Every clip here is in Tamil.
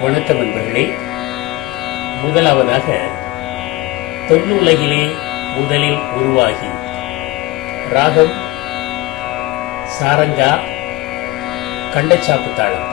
வணக்கம் நண்பர்களே. முதலாவதாக தொன்னுலகிலே முதலில் உருவாகி ராகம் சாரங்கா கண்டச்சாப்பு தாளம்.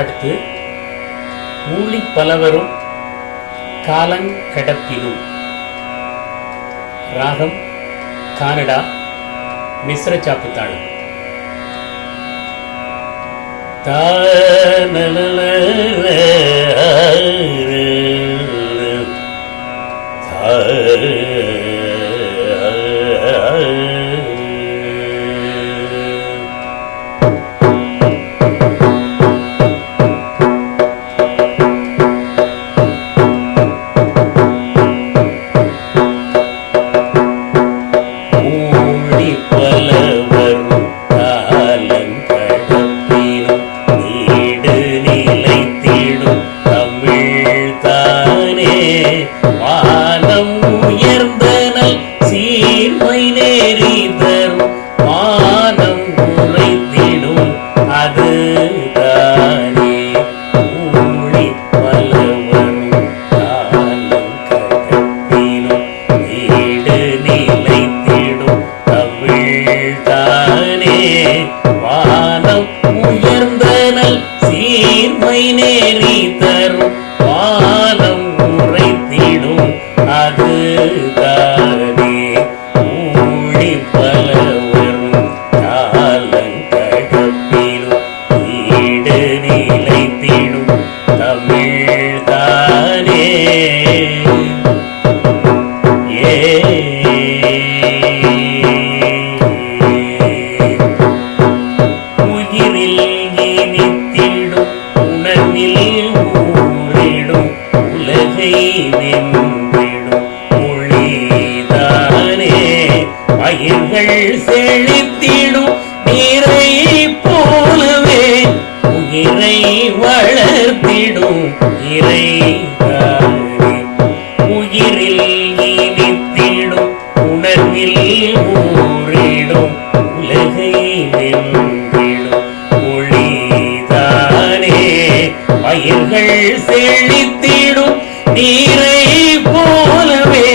அடுத்து ஊழி பலவரும் காலங்கடப்பிலும். ராகம் கானடா மிஸ்ர சாப்பு தாளம். செழித்திடும் நீரை போலவே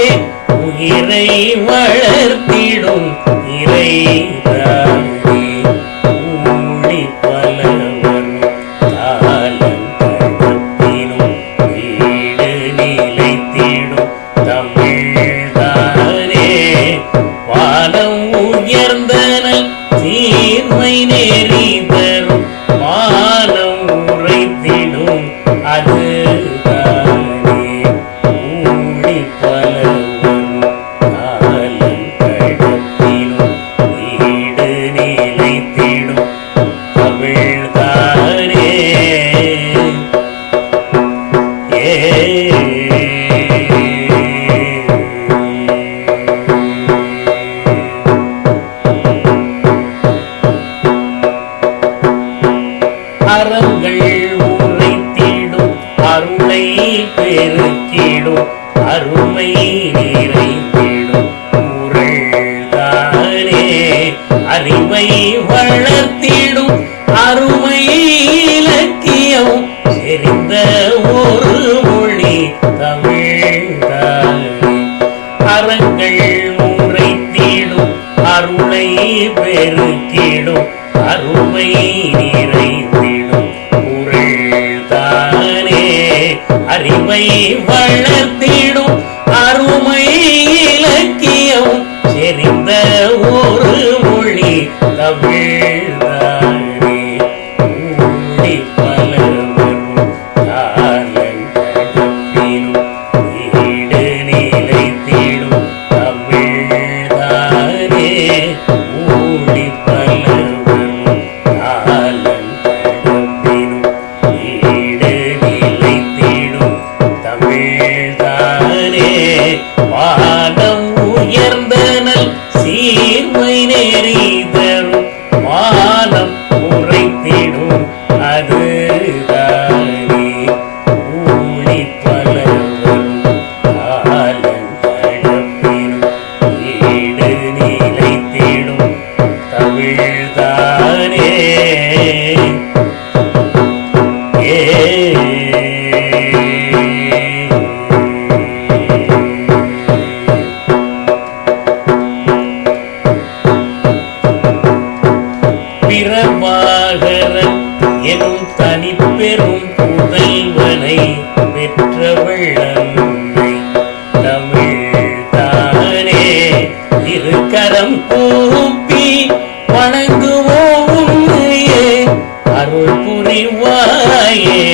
உயிரை வளர்த்திடும் தீடும் இறைதானே ஊழி பல வரும் காலங்கடப்பினும் வீடு நிலைத்திடும் தமிழ்தானே வானம் உயர்ந்தனல் சீர்மை நெறி தரும் மானம் உரைத்திடும் அதுதானே ஊழி பல வரும் காலங்கடப்பினும் வீடு நிலைத்திடும் தமிழ்தானே அறங்கள் உரைத்திடும் அருளை பெருக்கிடும் அருமை நிறைந்திடும் குறள்தானே அறிவை வளர்த்திடும் அருமை இலக்கியம் செறிந்த ஒரு மொழி தமிழ்தானே அறங்கள் உரைத்திடும் அருளை பெருக்கிடும் அருமை நிறைந்திடும் குறள்தானே அறிவை வளர்த்திடும் அருமை இலக்கியம் செறிந்த ஒரு மொழி தமிழ்தானே ஊழி பல வரும் காலங்கடப்பினும் வீடு நிலைத்திடும் தமிழ்தானே ஊழி பல வரும் காலங்கடப்பினும் வீடு நிலைத்திடும் தமிழ்தானே வானம் உயர்ந்தனல் சீர்மை நெறி தரும் மானம் உரைத்திடும் அதுதானே ஊழி பல வரும் காலங்கடப்பினும் வீடு நிலைத்திடும் தமிழ்தானே பிரபாகரன் எனும் தனிப்பெரும் புதல்வனை பெற்றவள் அன்னை தமிழ்தானே திருக்கரம் கூப்பி வணங்குவோம் உன்னையே அருள் புரிவாயே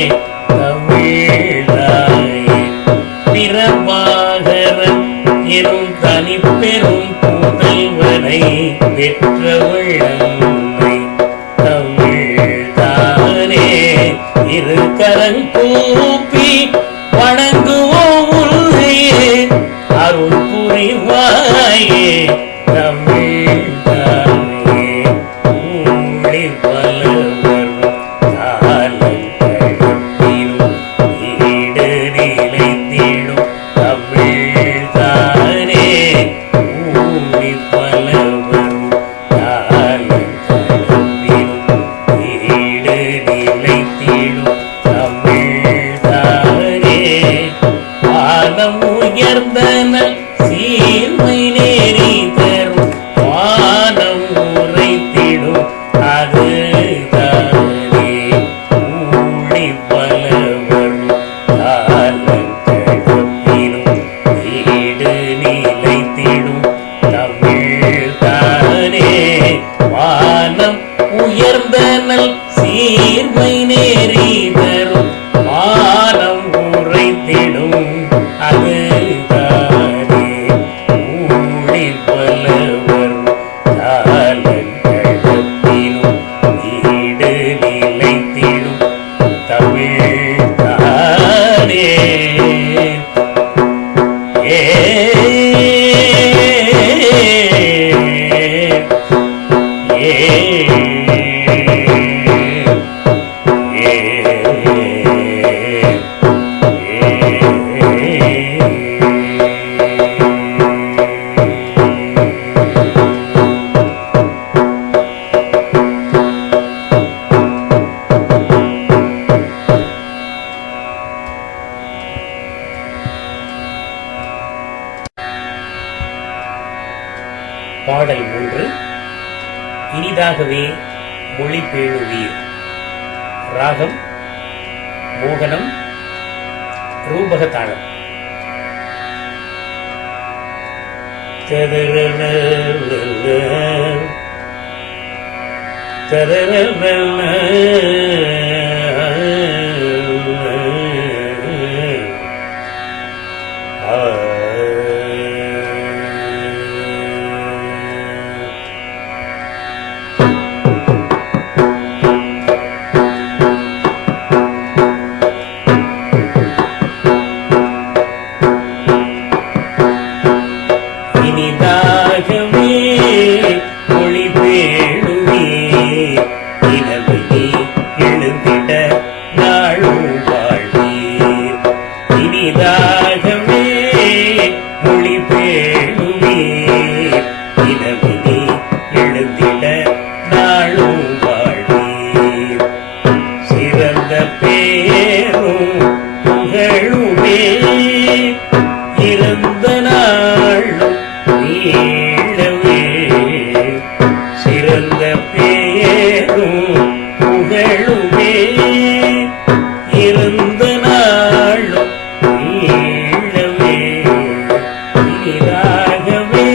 தமிழ்தாயே பிரபாகரன் எனும் தனிப்பெரும் புதல்வனை பெற்றவள் அன்னை தமிழ்தானே இருக்கரங் கூப்பி வணங்குவோம் உன்னையே அருள் புரிவாயே தமிழ்தானே ஊழி பல வரும் காலங்கடப்பினும் வீடு நிலைத்திடும் தமிழ்தானே ஊழி பல வரும் காலங்கடப்பினும் வீடு நிலைத்திடும் தமிழ்தானே வானம் உயர்ந்தனல் சீர்மை நெறி பாடல் 3. இனிதாகவே மொழி பேணுவீர். ராகம் மோகனம், ரூபக தாளம். இனிதாகவே மொழி பேணுவீர். இனவினி எழுந்திட நாளும் வாழ்வீர். இனிதாகவே மொழி பேணுவீர். இனவினி எழுந்திட நாளும் வாழ்வீர். சிறந்த பேரும் புகழுமே இருந்த நாளும் நீளவே. சிறந்த பேரும் புகழுமே இருந்த நாளும் நீளவே. இனிதாகவே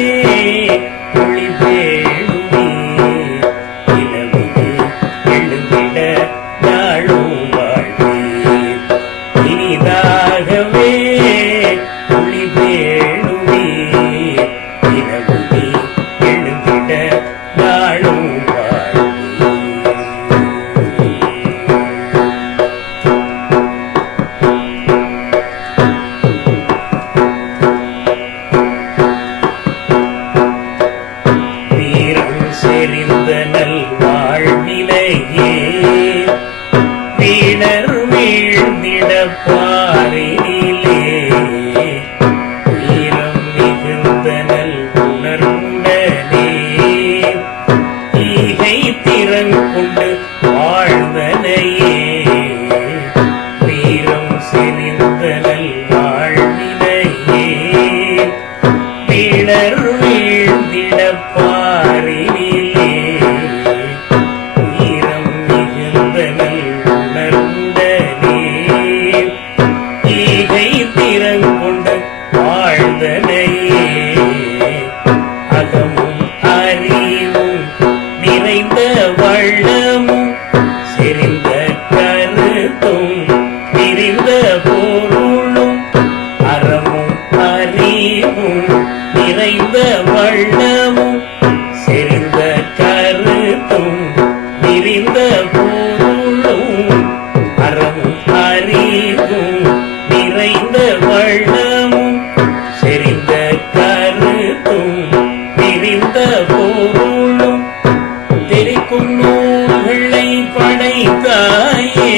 மொழி பேணுவீர். இனவினி எழுந்திட நாளும் வாழ்வீர். இனிதாகவே மொழி பேணுவீர். இனவினி எழுந்திட நாளும் வாழ்வீர். வீரம் செறிந்த நல் வாழ்விலையே வீணர் வீழ்ந்திட பாரினிலே. வீரம் மிகுந்த நல் உணர்வுடனே ஈகை திறன் கொண்டு வாழ்ந்தனையே. வீரம் செறிந்த நல் வாழ்விலையே வீணர் வீழ்ந்திட பாரினிலே. வீரம் மிகுந்த நல் உணர்வுடனே ஈகை திறன் கொண்டு வாழ்ந்தனையே. அகமும் அறிவும் நிறைந்த வள்ளமும் செறிந்த கருத்தும் விரிந்த பொருளும். அறமும் அறிவும் நிறைந்த வள்ளமும் செறிந்த கருத்தும் விரிந்த பொருளும். அறமும் அறிவும் நிறைந்த வள்ளமும் செறிந்த கருத்தும் விரிந்த பொருளும். தெரிக்கும் நூல்களை படைத்தாயே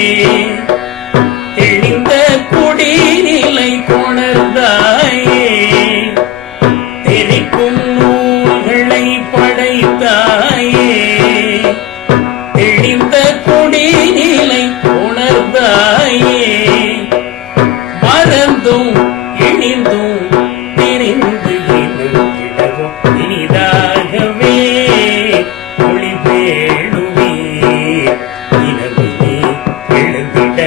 தெளிந்த குடிநிலை கொணர்ந்தாயே. தெரிக்கும் நூல்களை படைத்தாயே தெளிந்த குடிநிலை கொணர்ந்தாயே. மறந்தும் இழிந்தும் தெரிந்து கிடவும் இனிதாகவே மொழி பேணுவீர். இனவினி எழுந்திட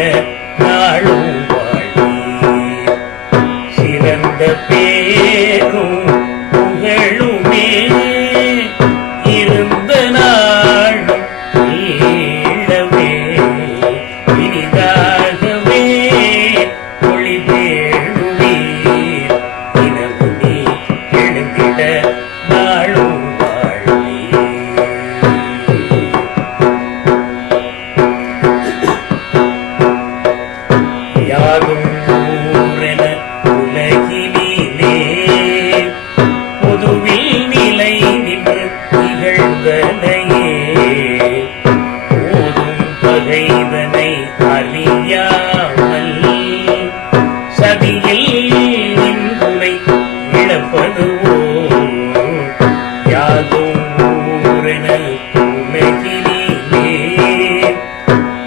நாளும் வாழ்வீர். சிறந்த பேரும் புகழுமே இருந்த நாளும் நீளவே. இனிதாகவே மொழி பேணுவீர். இனவினி எழுந்திட நாளும் வாழ்வீர். யாதும் ஊரென உலகினிலே பொதுவில் நிலை நின்று திகழ்ந்தனையே. போதும் பகைதனை அறியாமல் சதியில் நின்றுனை இழப்பதுவோ. யாதும் ஊரென உலகினிலே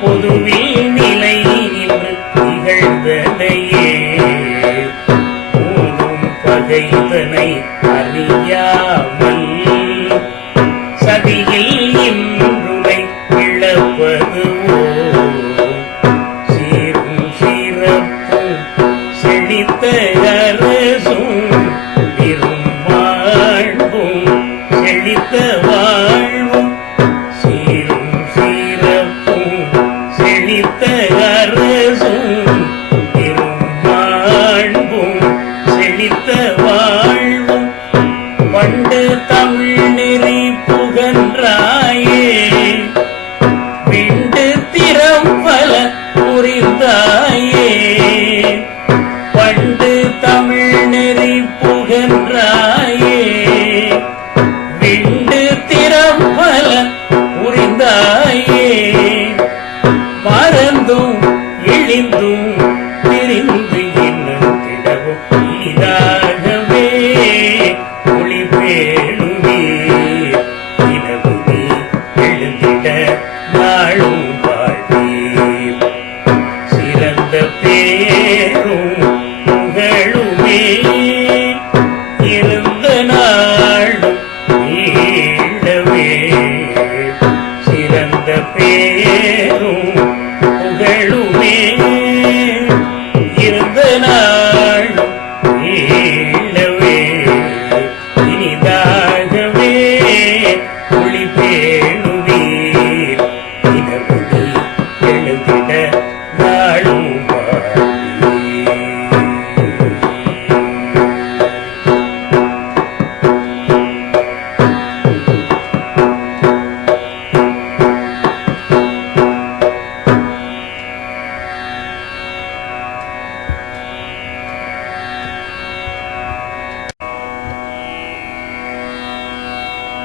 பொதுவில் நிலை நின்று திகழ்ந்தனையே. போதும் பகைதனை அறியாமல்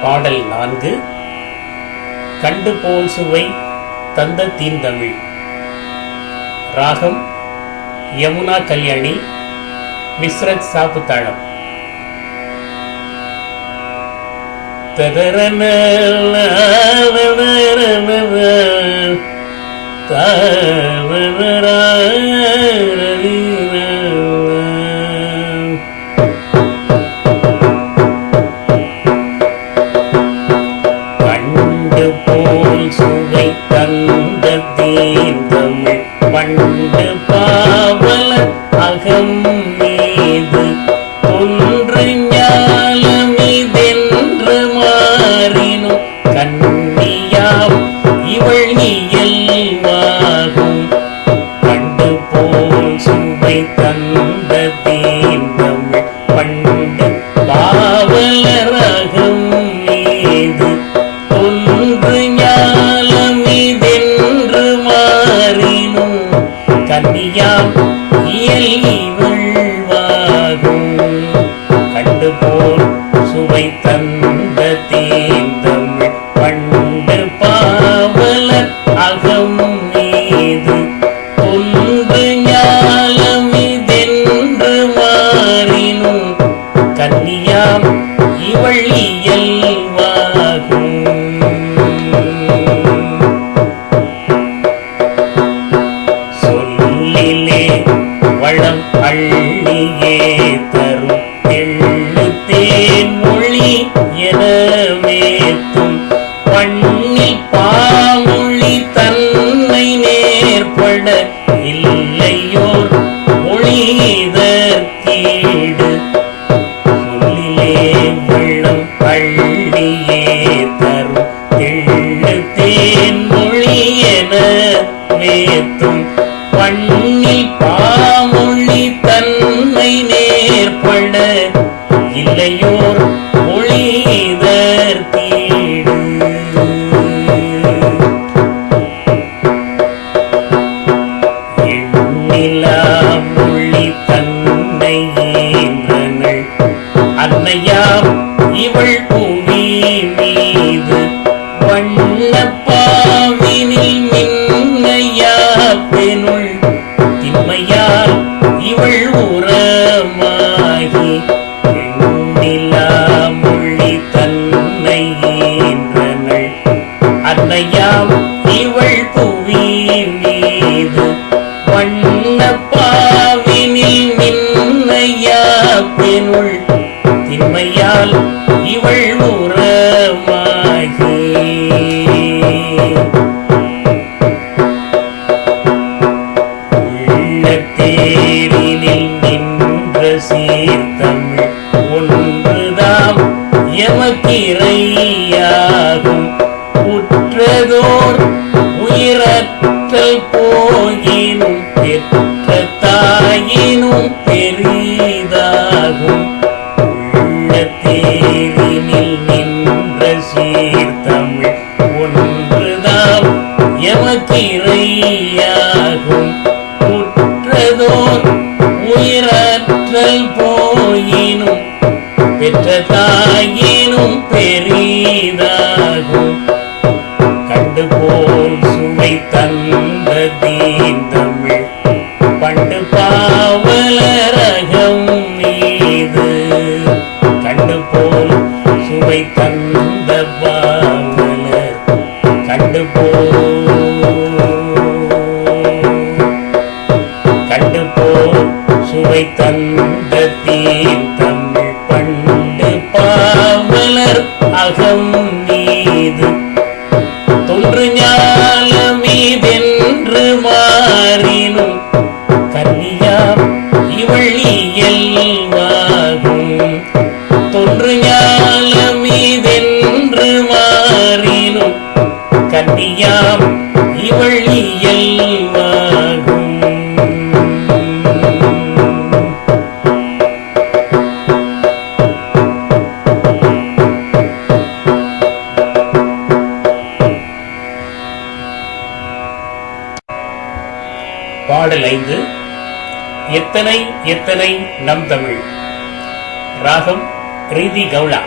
பாடல் 4. கண்டு போல் சுவை தந்த தீந்தமிழ். ராகம் யமுனா கல்யாணி. மிஸ்ரத் சாப்பு தாளம். ததரன கண்டு போல் சுவை தந்த தீந்தமிழ் பண்டு பாவல அகம் மீது தொன்று ஞாலமிதென்று மாறினும் கண்ணியாம் இவள் இயல்பாகும். கண்டு போல் சுவை தந்த தீந்தமிழ் பண்டு பாவலர் அகம் மீது தொன்று ஞாலமிதென்று மாறினும் கன்னியாம் இயல் இவள்வாகும். கண்டு போல் சுவை தந்த தீந்தமிழ் பண்டு பாவலர் அகம் மீது தொன்று ஞாலமிதென்று மாறினும் கன்னியாம் இவள் இயல்வாகும். சொல்லிலே வளம் அள்ளியே தரும் தெள்ளு தேன் மொழி எனவேத்தும் பண்ணில் பாமொழி தன்னை நேர்பட இல்லையோர் மொழிதற்கீடு. சொல்லிலே வளம் அள்ளியே தரும் தெள்ளு தேன் மொழி எனவேத்தும் பண்ணில் பாமொழி தன்னை நேர்பட இல்லையோர் மொழிதற்கீடு. எண்ணிலா மொழி தன்னை ஈன்றனள் அன்னையாம் இவள் புவி மீது வண்ணப்பாவினில் மின்னையா பெனுள் திண்மையால் இவள் உரமாகி. எண்ணிலா மொழி தன்னை ஈன்றனள் அன்னையாம் இவள் புவி மீது வண்ணப்பாவினில் மின்னையா பெனுள் திண்மையால் இவள் உரமாகி. உள்ளத்தேரினில் நின்ற சீர்தமிழ் ஒன்றுதாம் எமக்கிரையாகும். உற்றதோர் உயிரற்றல் போயினும் பெற்ற தாயினும் பெரிதாகும். உள்ளத்தேரினில் நின்ற சீர்தமிழ் ஒன்றுதாம் எமக்கிரையாகும். உற்றதோர் உயிரற்றல் போயினும் பெற்ற தாயினும் பெரிதாகும். கண்டு போல் சுவை தந்த தீந்தமிழ் பண்டு பாவலர் அகம் மீது. கண்டு போல் சுவை தந்த பாவலர் கண்டு போல் சுவை தந்த தீந்தமிழ் பண்டு பாவலர் அகம் மீது தொன்று ஞாலமிதென்று மாறினும் கன்னியாம் இவள் இயல்வாகும். தொன்று ஞாலமிதென்று மாறினும் கன்னியாம் இவள் இயல்வாகும். பாடல் 5. எத்தனை எத்தனை நம் தமிழ். ராகம் ரீதி கவுளா.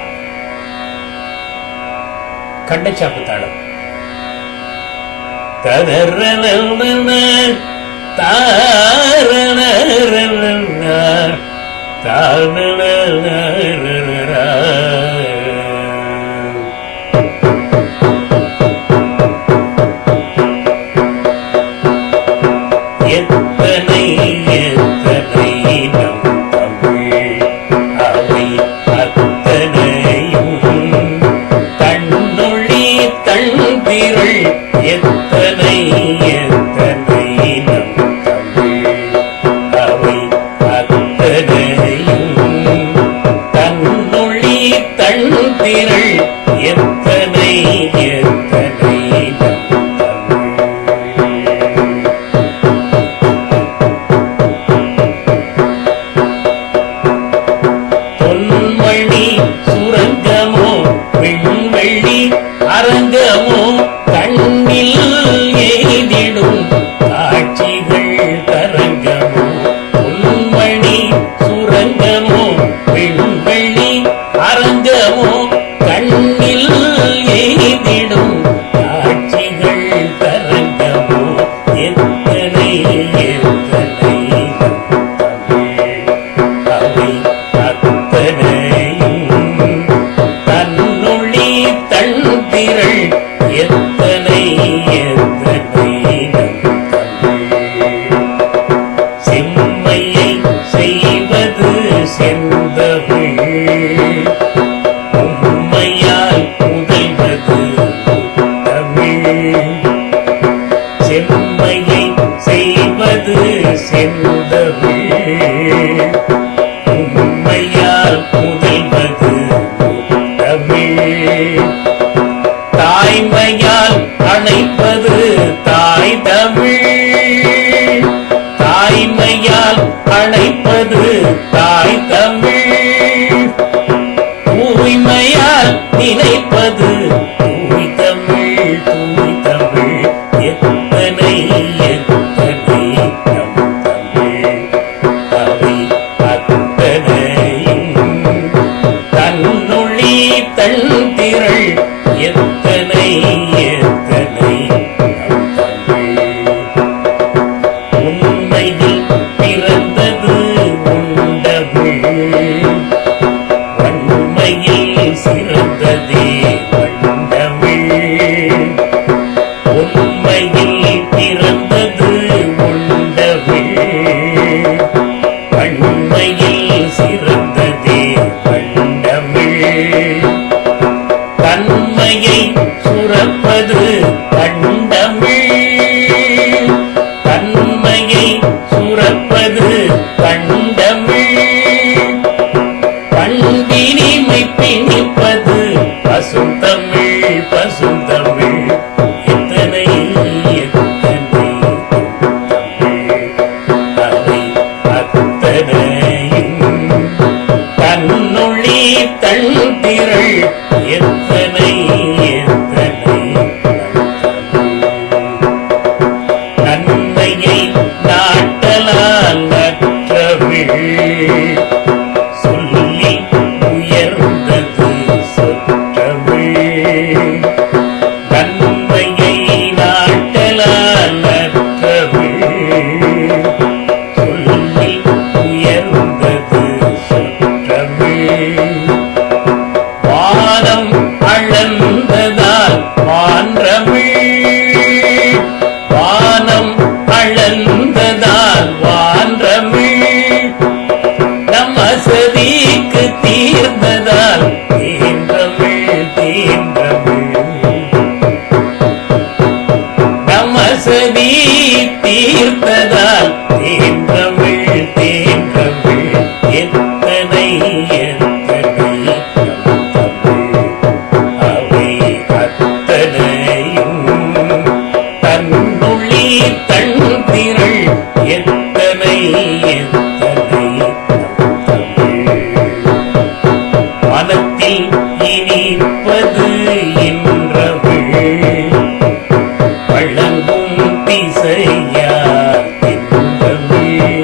கண்டச்சாப்பு தாளம். ததரண தாரண தாரண எத்தனை எத்தனை நம் தமிழ் அவை அத்தனையும் தன்னொழி தன்திரள் எத்தனை எத்தனை நம் தமிழ் அவை அத்தனையும் தன்னொழி தன்திரள் எத்தனை எத்தனை நம் சுரங்கமோ விண்வெள்ளி அரங்கமோ கண்ணில் எய்திடும் காட்சிகள் தரங்கமோ பொன்மணி சுரங்கமோ விண்வெள்ளி அரங்கமோ கண்ணில் எய்திடும் காட்சிகள் தரங்கமோ எத்தனை எத்தனை தமிழ் அவை அத்தனையும் தன்னொழி தன்திரள் எத்தனை எத்தனை நம் தமிழ் செம்மையை செய்வது செந்தமிழ் உம்மையால் புதைவது தமிழ் செம்மையை செய்வது செந்தமிழ் உம்மையால் புதைவது தமிழ் தாய்மையால் அணைப்பது தாய் தமிழ் தாய்மையால் அணைப்பது தாய் தமிழ் தூய்மையால் நினைப்பது தூய் தமிழ் தூய் தமிழ் எத்தனை எத்தனை நம் தமிழ் அவை அத்தனையும் தன்னொழி தன்திரள் எத்தனை எத்தனை நம் தமிழ் உண்மையில் பிறந்தது உண்டமிழ் வன்மையில் சிறந்ததே வண்டமிழ் உண்மையில் பிறந்தது உண்டமிழ் வன்மையில் சிறந்ததே வண்டமிழ் தன்மையை சுரப்பது கண்டமிழ் தன்மையை சுரப்பது கண்டமிழ் பண்டினிமை பிணிப்பது பசுந்தமிழ் பசுந்தமிழ் எத்தனை எத்தனை தமிழ் அவை அத்தனையும் தன்னொழி தன்திரள் எத்தனை எத்தனை நம் தமிழ் நன்மையை நாட்டலால் நற்றமிழ் சொல்லி உயர்ந்தது சொற்றமிழ் நன்மையை நாட்டலால் நற்றமிழ் சொல்லி உயர்ந்தது சொற்றமிழ் வானம் அளந்ததால் வான்றமிழ் வானம் அளந்ததால் வான்றமிழ் நம் அசதிக்கு தீர்ந்ததால் தேன்றமிழ் தேன்றமிழ் நம் அசதி தீர்த்ததால் தேன்றமிழ் தேன்றமிழ் எத்தனை எத்தனை நம் தமிழ் அவை அத்தனையும் தன்னொழி தன்திரள் எத்தனை எத்தனை நம் தமிழ் மனத்தில் இனிப்பது இன்றமிழ் வழங்கும் திசையார் தென்றமிழ்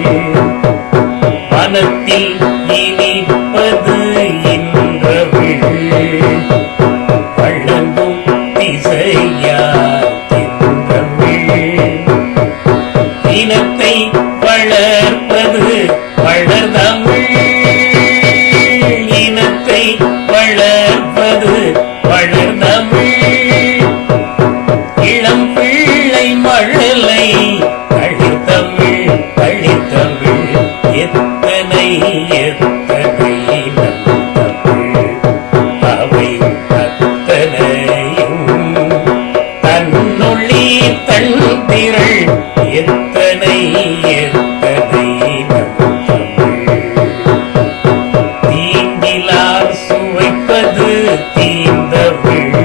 மனத்தில் இனிப்பது இன்றமிழ் வழங்கும் மழலை வளர்ப்பது வளர்ந்தமிழ். இளம் பிள்ளை மழலை கழித்தமிழ் கழித்தமிழ். எத்தனை எத்தனை நம் தமிழ். அவை அத்தனையும் தன்னுள்ளி தன்திரள். எத்தனை எத்தனை நம் தமிழ். தீங்கிலார் சுவைப்பது தீந்தமிழ்.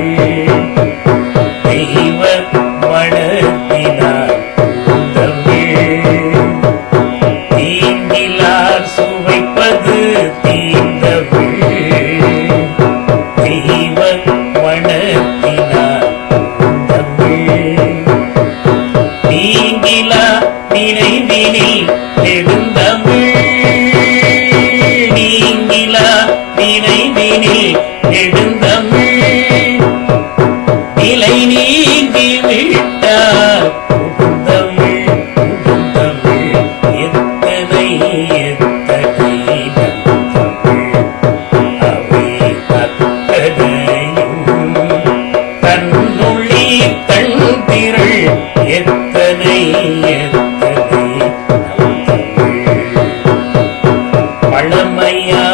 தெய்வ மணத்தினார் பூந்தமிழ். தீங்கிலார் சுவைப்பது தீந்தமிழ். தெய்வ மணத்தினார் பூந்தமிழ். நீங்கிலா நினைவினில் நெடுந்தமிழ். நீங்கிலா நினைவினில் நெடுந்தமிழ். நிலை நீங்கி விட்டார் புகுந்தமிழ் புகுந்தமிழ். எத்தனை எத்தனை நம் தமிழ். அவை அத்தனையும் தன்னுள்ளி தன்திரள். எத்தனை எத்தனை நம் தமிழ். பழமையாய்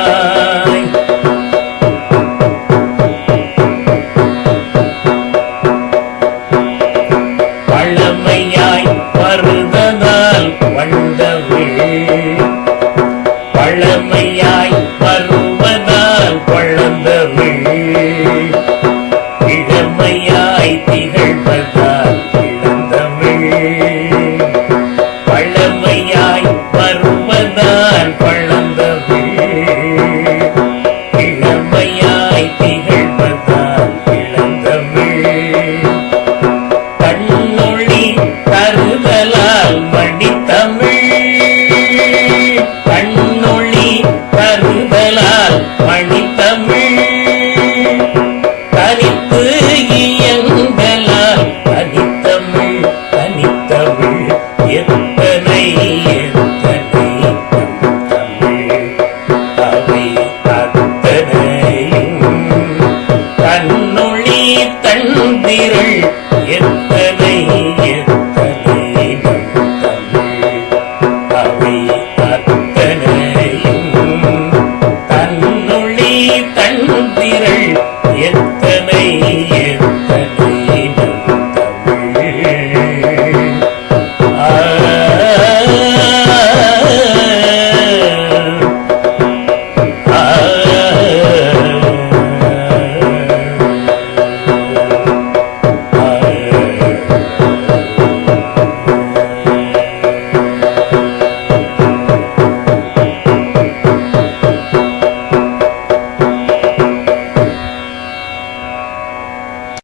பழமையாய் வருதனால் வண்டமிழ். பழமையாய் வருவதால் பழந்தமிழ். இளமையாய் திகழ்வதால் இளந்தமிழ். பழமையாய் வருவதால் பழந்தமிழ். இளமையாய் திகழ்வதால் இளந்தமிழ். கண்ணொளி தருதலால் மணித்தமிழ். கண்ணொளி தருதலால் மணித்தமிழ். தனித்து இயங்கலால் தனித்தமிழ் தனித்தமிழ். எத்தனை எத்தனை நம் தமிழ். அவை அத்தனையும் தன்னொளி தன்திரள். எத்தனை எத்தனை நம் தமிழ். அவை அத்தனையும் தன்னொளி தன்திரள். எத்தனை